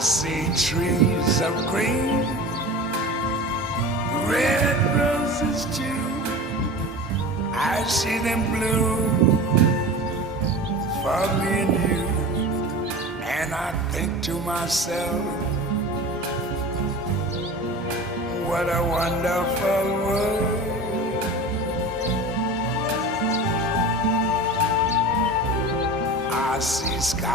see trees of green, red roses too. I see them bloom for me and you. And I think to myself, what a wonderful world. I see skies